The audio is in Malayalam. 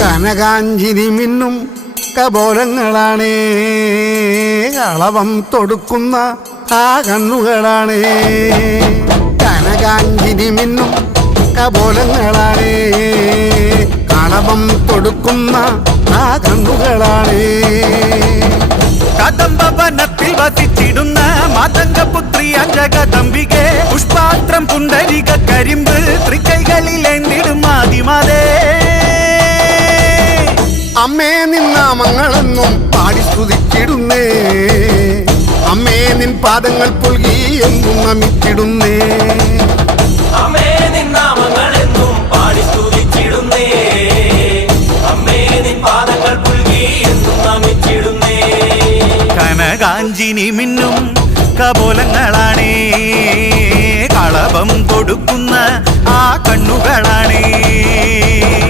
കനകാഞ്ചിരി മിന്നും കപോലങ്ങളാണേ, കളവം തൊടുക്കുന്ന ആ കണ്ണുകളാണേ. കനകാഞ്ചിരി മിന്നും കപോലങ്ങളാണേ, കളവം തൊടുക്കുന്ന ആ കണ്ണുകളാണേ. കദംബവനത്തിൽ വസിച്ചിടുന്ന മാതംഗപുത്രിയ ജഗദംബികെ, പുഷ്പാത്രം പുണ്ടരിക കരിമ്പ് തൃക്കൈകളിലേന്തിടും ആദിമാതേ. അമ്മേ നിന്നാമങ്ങളെന്നും പാടി സ്തുതിച്ചിടുന്നേ, അമ്മേ നിൻ പാദങ്ങൾ പുൽകി എന്നും നമിച്ചിടുന്നേ. അമ്മേ നിന്നാമങ്ങളെന്നും പാടി സ്തുതിച്ചിടുന്നേ, അമ്മേ നിൻ പാദങ്ങൾ പുൽകി എന്നും നമിച്ചിടുന്നേ. കനകാഞ്ചിനി മിന്നും കപോലങ്ങളാണേ, കളഭം കൊടുക്കുന്ന ആ കണ്ണുകളാണേ.